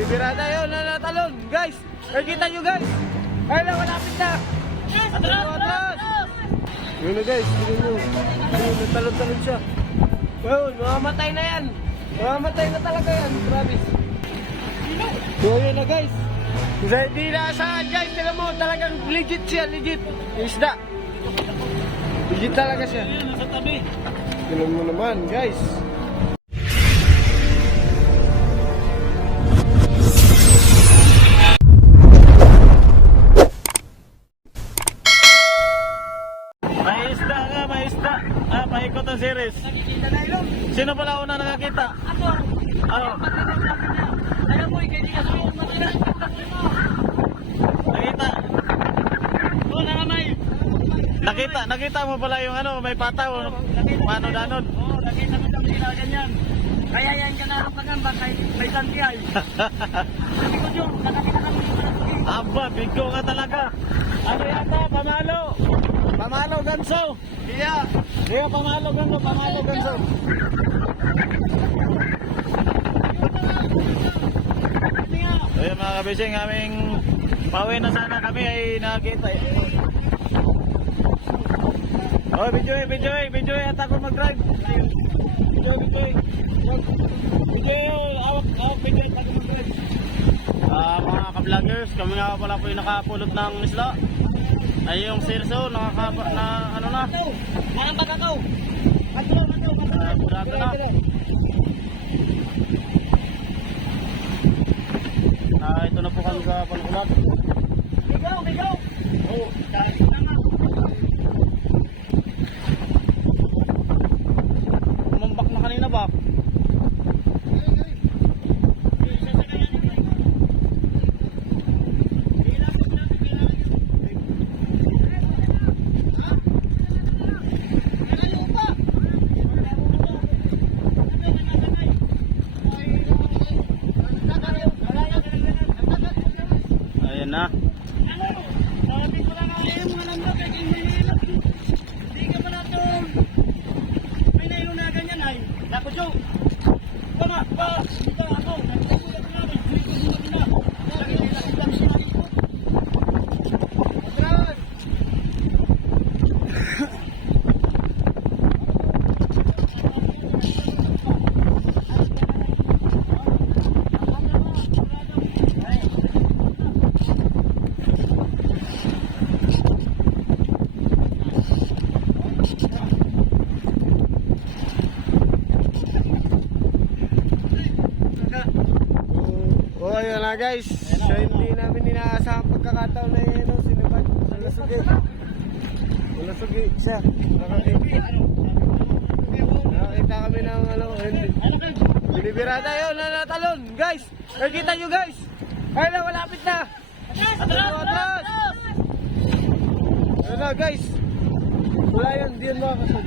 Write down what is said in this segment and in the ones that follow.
Binibirada yun, natalon. Guys, nakikita nyo guys. Ay na, malapit na. Atras! Yun na guys, tignan nyo. Yun, natalon-talon siya. Yun, mamamatay na yan. Mamamatay na talaga yan, Travis. So yun na guys. Hindi na saan guys, tignan mo, talagang legit siya, legit. Isda. Legit talaga siya. Nasa tabi. Tignan mo naman guys. May isda nga, may isda. Paikot ang series. Nakikita na yun. Sino pala una nakakita? Ako. Oh, Ayaw mo, hindi ka sa yung matira. nakita. Oo, nakamay. Nakita mo pala yung ano, may pataw. Mano danon. Oo, nakita mo kami sila ganyan. Kaya yan ka narapagan ba may tantiyay. Sabi ko yung, nakakita kami yung malaki. Aba, bigo ka talaga. Ano yata, pamalo. Pamalo ganso. Yeah. Iya, pamalo ganso. Ayun mga kabising, aming pauwi na sana kami ay nakakita eh. Oh, video at ako mag-drive. Video, awak video at ako mag-drive. Mga ka-vloggers, kami nga pala po yung nakapulot ng isla. Ay yung sirso, na ano na. Marang baka to. Burato na. Ito na po kami sa Panukulat. Bigaw. Oh, umambak na kanina ba? Ayan na. Sabi ko lang ang mga nandang kay Kinghilap. Hindi ka pala ito. May nailo na ganyan ay. Naku, Joe. Tama, ba? Dito ako. Nagtagulap na rin. Nagtagulap na. Nagtagulap siya. Atras! Oh, ayun na guys. So hindi namin inaasahan pagkakataon na yun. Sinabad. Wala sugi. Isa. Nakakita kami ng ano. Binibirada yun, natalon. Guys, nakikita nyo guys. Ay na, malapit na. Atras! Ayun na guys. Wala yan, di yan makakasal.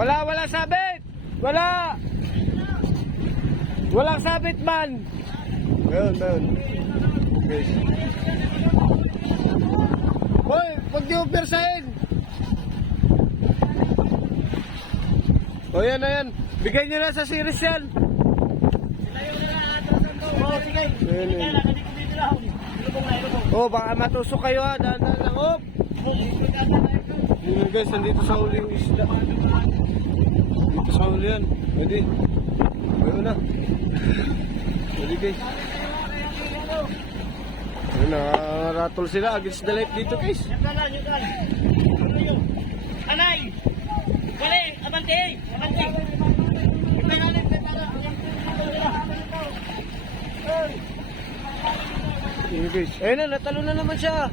Wala sabit. Walang sabit man. Meron. Hoy, pag di mo persahin. O yan na yan. Bigay nyo na sa series yan. Sige. Ayun. Oh, baka matusok kayo ha. Dahan-dahan lang. Hop. Yun guys, nandito sa uli yung isda. Dito sa uli yan. Pwede. Ayun na. Pwede guys. Ayun, nakaratol sila against the light dito guys. Anay! Wala, abante! Yun guys. Ayun na, natalo na naman siya.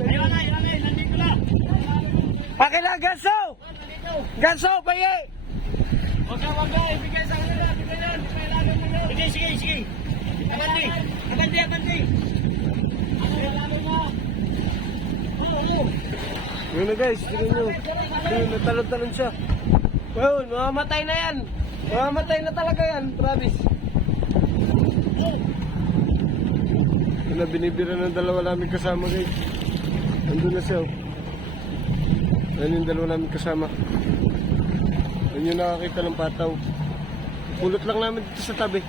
Ayun, nandito na. Pakila, ganso! Ganso, paye! Wag ka, ibigay sa kanila, ibigay yan. Sige. Abante. Yun na guys, tignan nyo. Yun, natalon-talon siya. Ayun, mamamatay na yan. Mamamatay na talaga yan, Travis. Yun na, binibira ng dalawa namin kasama guys. Nandun na siya. Oh. Yan yung dalawa namin kasama. Yan yung nakakita ng pataw. Pulot lang namin dito sa tabi.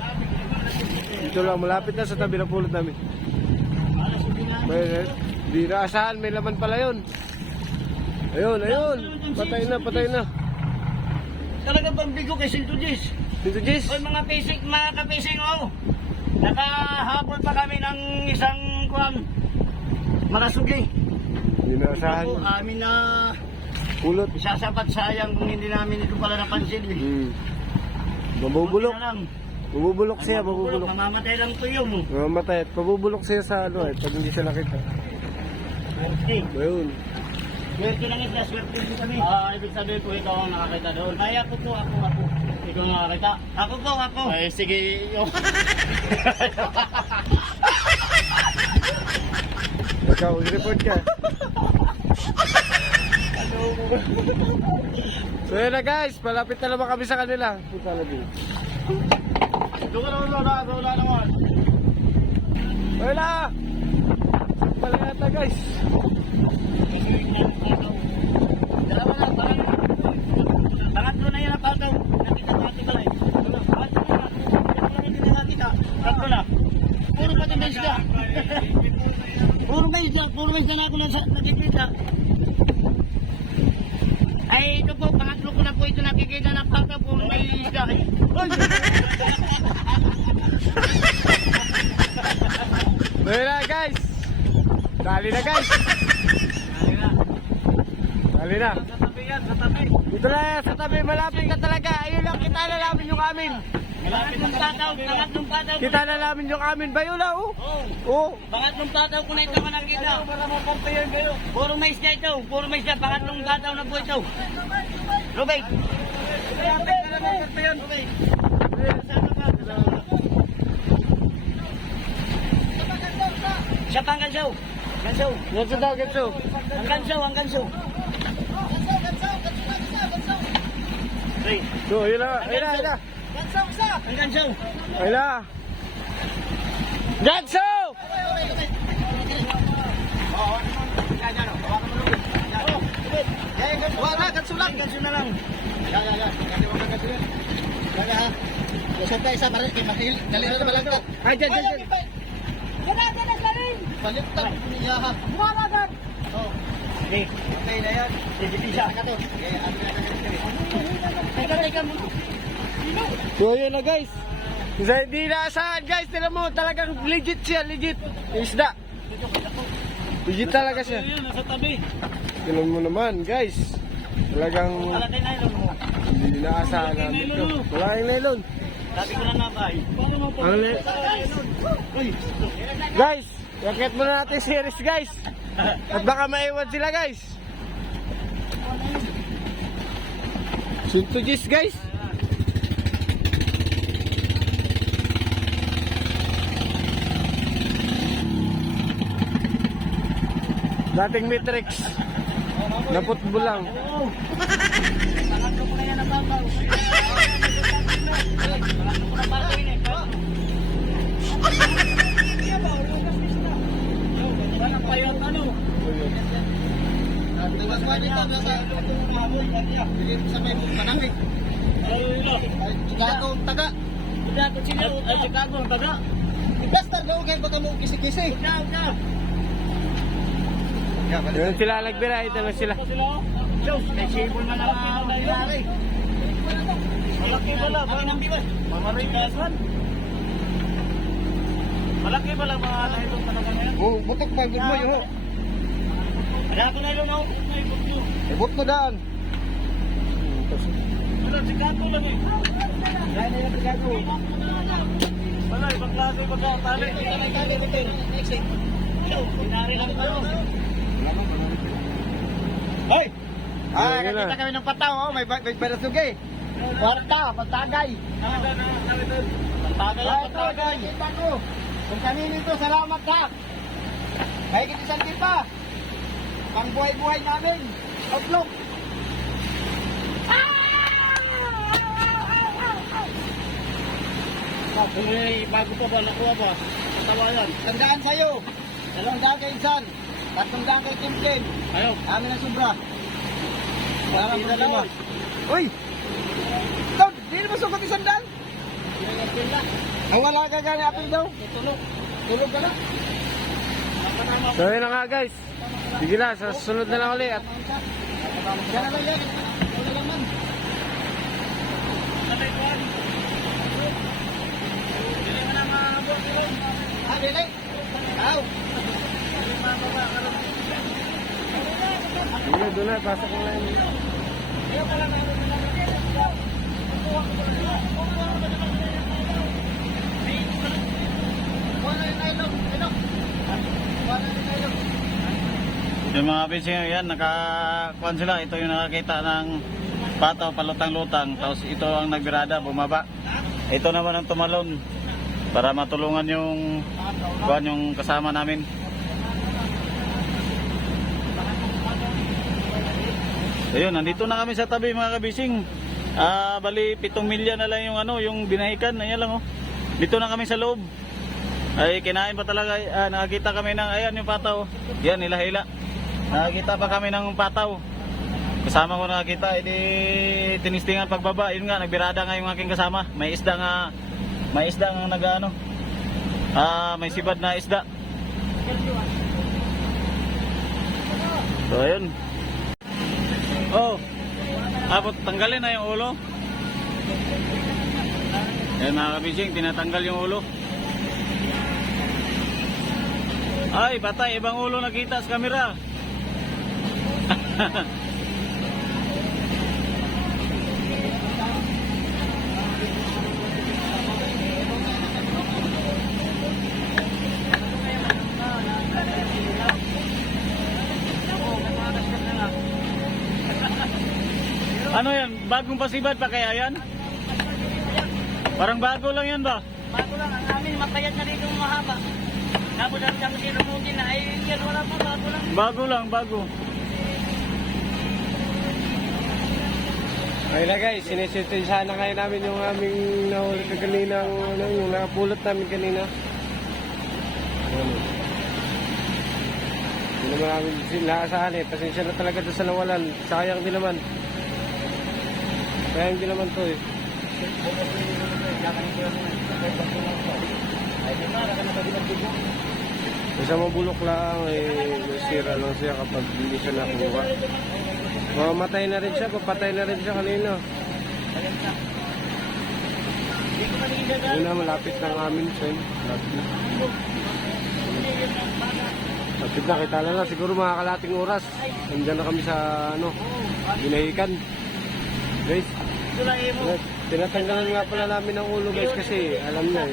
Dito lang, malapit na sa tabi na pulot namin. May, di naasahan, may laman pala yun. Ayun, ayun. Patay na, patay na. Talagang pambigo kay Sinto Jis. Dito, Jis. Oy mga kapising, oh. Nakahabol pa kami ng isang marasugi. Di naasahan. Ako, amin na Pulot. isasapat sayang kung hindi namin ito pala napansin. Mabubulok. Buti na lang. Mabubulok siya, mabubulok. Mamamatay lang to yun. Oh. Mamatay at mabubulok siya sa ano eh, pag hindi siya nakita. Okay. Ayun. Swerte lang isla, swerte din kami. Ibig sabihin po ikaw ang nakakita doon. Ay, ako. Ikaw ang nakakita. Ako. Ay, sige. Ikaw, report ka. So yun na guys, palapit na naman kami sa kanila. Punta na din. Doon ka naman, Lola. Wala naman. Wala! Pala yata guys. Dalawa na, pangatlo na yan ang pagaw. Nakita natin pala eh. Pangatlo na. Hindi na nakita. Tatlo na. Puro pati may isda. Puro may isda na ako nakikita. Ay, ito po, pangatlo ko na po ito nakikita ng pagaw. Puro may isda eh. Ayun na guys. Dali na guys. Dali na. Sa tabi yan, sa tabi. Dito na yan, sa tabi, malapit na talaga. Ayun lang, kita na namin yung amin. Pangatlong pataw. Kita na namin yung amin. Bayo na oh. Oo. Oh. Pangatlong pataw ko na ito nakita. Para mapampayan kayo. Puro mais na ito. Puro mais na. Pangatlong pataw na po ito. Rubay. Rubay. Siya pang gansaw. Gansaw. Ganso daw, ganso. Ang gansaw. Rey. So, ayun na, ayun na, ayun na. Ang gansaw. Ayun na. Ganso! Wala, ganso lang. Ganso na lang. Isa para kay Makil. Dali na balangkat. Ay, dyan, dyan, dyan. Baliktad niya ha. Okay. Okay na yan. Sige, siya. Teka mo. So, ayun na guys. Sa hindi naasahan guys, tira mo, talagang legit siya, legit. Yung isda. Legit talaga siya. Ayun, nasa tabi. Tignan mo naman guys. Talagang Wala tayo nylon mo. hindi naasahan namin ito. Wala yung nylon. Sabi ko na nga ba eh. Ang guys, yakit muna natin yung series guys. At baka maiwan sila guys. Sintugis guys. Dating Matrix. Naputbol lang. Pangatlo ko na yan ang babaw. Pangatlo ko na babaw yun eh. Wala pa yung ano. Tumas pa dito nasa mamoy kanya. Sa may kanang eh. Chicago taga. Chicago sila. Chicago taga. Basta daw kay baka mo kisi-kisi. Yun sila nagbira, ito na sila. May sibol na nangyari. Malaki pala. Malaki ng biwas. Mamarigasan. Malaki pala mga nailong talaga na yan. Oh, butok pa, good boy, oh. Wala ko nailong ako. Ibot mo daan. Wala, Chicago lang eh. Wala na yung Chicago. Wala, ibang klase, pagkakatali. Pinari lang kayo. Hey! Ah, yun na. Nakita kami ng pataw, oh. May parasugi. Kwarta, pagtagay. Pagtagay. Kung kanino ito, salamat ha. May kitisan kita. Pang buhay-buhay namin. Outlook. Bago pa ba? Nakuha ba? Tawanan. Tandaan sa'yo. 200 kayo insan. 300 kay Kimkin. Ayaw. Amin ang sobra. Para Pira mo lima. Uy! Ikaw, di naman sukat isang daan. Ang wala ka gani apil daw. Tulog ka na. So yun na nga guys. Sige na, sa susunod na lang ulit. At Yan na lang yan. Wala naman. Ah, dili. Aw. sige, doon na, pasok mo na yun. Yung mga fishing yan, nakakuan sila. Ito yung nakakita ng pataw, palutang-lutang. Tapos ito ang nagbirada, bumaba. Ito naman ang tumalon para matulungan yung kuan yung kasama namin. Ayun, nandito na kami sa tabi mga kabising. Bali 7 milya na lang yung yung binahikan. Ayan lang oh. Dito na kami sa loob. Ay kinain pa talaga. Nakakita kami ng ayan yung pataw. Yan hila-hila. Nakakita pa kami ng pataw. Kasama ko nakakita, tinistingan pagbaba. Yun nga, nagbirada nga yung aking kasama. May isda nga nag-ano. May sibad na isda. So ayun. Oh, abot tanggalin na yung ulo. Yan mga kabising, tinatanggal yung ulo. Ay, patay, ibang ulo nakita sa kamera. Ano yan? Bagong pasibad pa kaya yan? Parang bago lang yan ba? Bago lang, ang amin, mapayat na dito mahaba. Tapos ang dami sinumutin na, ay yan wala pa, bago lang. Bago lang, bago. Ayun na guys, sinisitisahan na kayo namin yung aming nahuli ka kanina, yung nakapulot namin kanina. Hindi naman namin sinaasahan eh. Pasensya na talaga doon sa nawalan. Sayang din naman. Sayang din naman to eh. Isa mabulok lang eh, masira lang siya kapag hindi siya nakuha. Mamatay na rin siya, papatay na rin siya kanina. Yun na, malapit ng amin siya. Lapit na, kita na siguro mga kalating oras. Nandiyan na kami sa binahikan. Guys, tinatanggalan nga pala namin ang ulo guys kasi alam na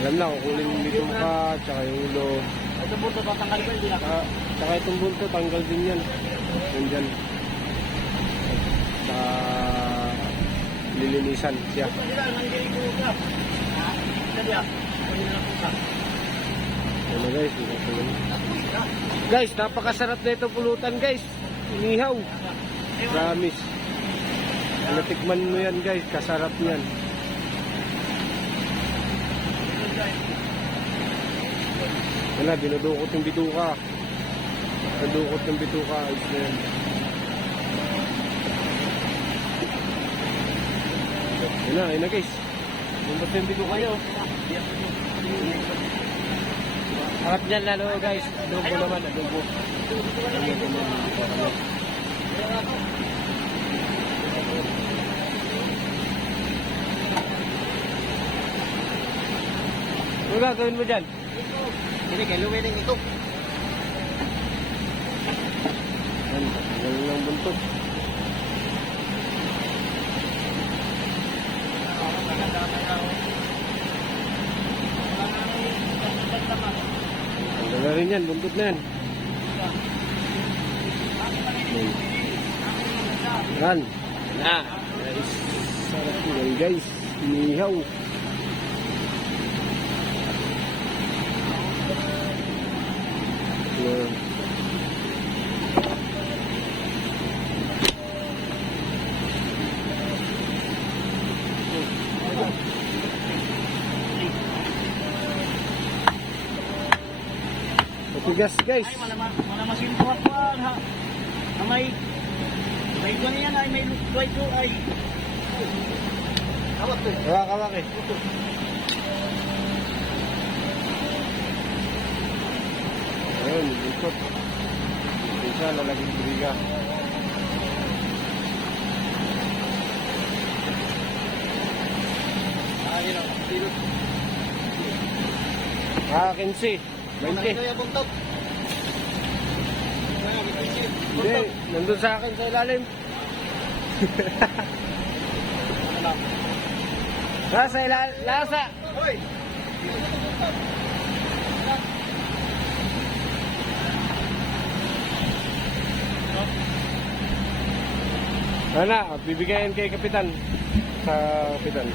alam na kukunin yung bituka, tsaka yung ulo. Ito po, tatanggal ko, hindi na. Tsaka itong bunto, tanggal din yan. Nandyan. Sa lilinisan siya. Ano guys, guys, napakasarap na ito pulutan guys. Inihaw. Promise. Natikman mo yan guys, kasarap yan. Wala, dinudukot yung bituka. Nadukot ng bituka, ayos na yan. Ayun na guys. Bumbot yung bituka nyo. Harap dyan lalo guys. Adobo naman, adobo. Ano gagawin mo dyan? Hindi, kay lumining ito. Yan, tanggal ng buntot. Tanggal na rin yan, buntot na yan. Yan. Na. Guys, sarap yan guys. Inihaw. Yan. Bigas guys. Ay, malamasin po ako ha. Na may ito niyan ay may right to ay. Awat to. Kawak eh. Ayun, ikot. Isa lalaging briga. Ayun ang tiro. Akin si. 20. Kaya buntot. Hindi, nandun sa akin sa ilalim. Nasa ilalim, lasa. Hoy. Ano, bibigayan kay Kapitan. Sa Kapitan.